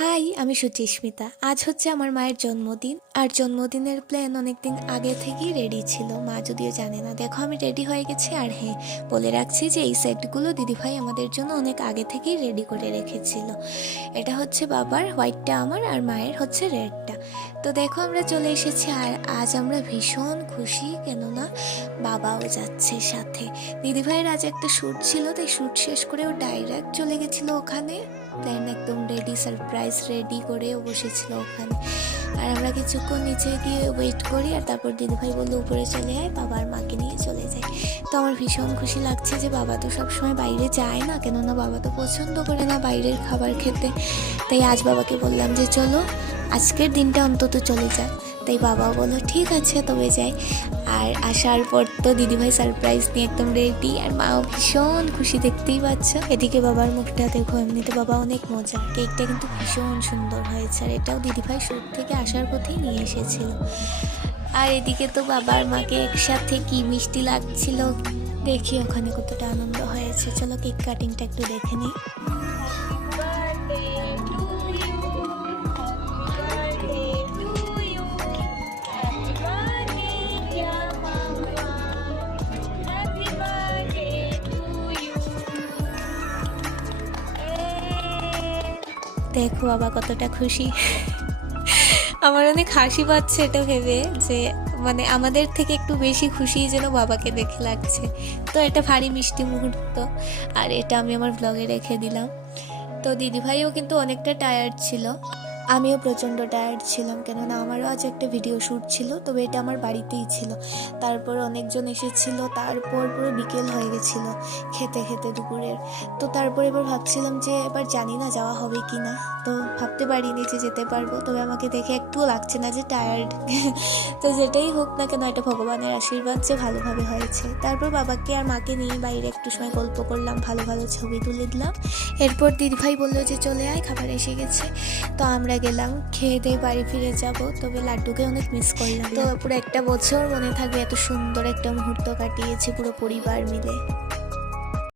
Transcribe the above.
High, আমি সুচিস্মিতা। আজ হচ্ছে আমার মায়ের জন্মদিন। আর জন্মদিনের প্ল্যান অনেকদিন আগে থেকেই রেডি ছিল, মা যদিও জানে না। দেখো আমি রেডি হয়ে গেছি। আর হ্যাঁ, বলে রাখছি যে এই সেটগুলো দিদিভাই আমাদের জন্য অনেক আগে থেকেই রেডি করে রেখেছিল। এটা হচ্ছে বাবার, হোয়াইটটা আমার, আর মায়ের হচ্ছে রেডটা। তো দেখো আমরা চলে এসেছি। আর আজ আমরা ভীষণ খুশি, কেননা বাবাও যাচ্ছে সাথে। দিদিভাইয়ের আজ একটা শ্যুট ছিল, তাই শ্যুট শেষ করে ও ডাইরেক্ট চলে গেছিলো ওখানে। প্ল্যান একদম রেডি, সারপ্রাইজ রেডি করে বসেছিল ওখানে। আর আমরা কিছুক্ষণ নিচে গিয়ে ওয়েট করি, আর তারপর দিদিভাই বললো উপরে চলে আয়, বাবার মাকে নিয়ে চলে যায়। তো আমার ভীষণ খুশি লাগছে যে বাবা তো সবসময় বাইরে যায় না, কেননা বাবা তো পছন্দ করে না বাইরের খাবার খেতে। তাই আজ বাবাকে বললাম যে চলো আজকের দিনটা অন্তত চলে যায়। তাই বাবাও বললো ঠিক আছে তবে যাই। আর আসার পর তো দিদিভাই সারপ্রাইজ নিয়ে একদম রেডি, আর মাও ভীষণ খুশি, দেখতেই পাচ্ছ। এদিকে বাবার মুখটা দেখো, এমনিতে বাবা অনেক মজা। কেকটা কিন্তু ভীষণ সুন্দর হয়েছে, আর এটাও দিদিভাই শুট থেকে আসার পথেই নিয়ে এসেছিল। আর এদিকে তো বাবার মাকে একসাথে কি মিষ্টি লাগছিল, দেখি ওখানে কতটা আনন্দ হয়েছে। চলো কেক কাটিংটা একটু দেখে নিই। দেখো বাবা কতটা খুশি। আমার অনেক হাসি পাচ্ছে এটা ভেবে যে মানে আমাদের থেকে একটু বেশি খুশি যেন বাবাকে দেখে লাগছে। তো এটা ভারী মিষ্টি মুহূর্ত, আর এটা আমি আমার ব্লগে রেখে দিলাম। তো দিদিভাইও কিন্তু অনেকটা টায়ার্ড ছিল, আমিও প্রচণ্ড টায়ার্ড ছিলাম, কেননা আমারও আজ একটা ভিডিও শ্যুট ছিল, তবে এটা আমার বাড়িতেই ছিল। তারপর অনেকজন এসেছিল, তারপর পুরো বিকেল হয়ে গেছিল খেতে খেতে দুপুরের। তো তারপর এবার ভাবছিলাম যে এবার জানি না যাওয়া হবে কি না। তো ভাবতে পারিনি যে যেতে পারবো, তবে আমাকে দেখে একটুও লাগছে না যে টায়ার্ড। তো যেটাই হোক না কেন, এটা ভগবানের আশীর্বাদ যে ভালোভাবে হয়েছে। তারপর বাবাকে আর মাকে নিয়ে বাইরে একটু সময় গল্প করলাম, ভালো ভালো ছবি তুলে দিলাম। এরপর দিদিভাই বললো যে চলে আয়, খাবার এসে গেছে। তো আমরা গেলাম, খেয়ে দিয়ে বাড়ি ফিরে যাব। তবে লাড্ডুকে অনেক মিস করলাম। তো পুরো একটা বছর মনে থাকবে, এত সুন্দর একটা মুহূর্ত কাটিয়েছি পুরো পরিবার মিলে।